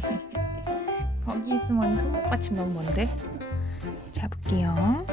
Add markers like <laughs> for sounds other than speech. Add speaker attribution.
Speaker 1: <laughs> 거기 있으면 손목 받침 너무 먼데. 잡을게요.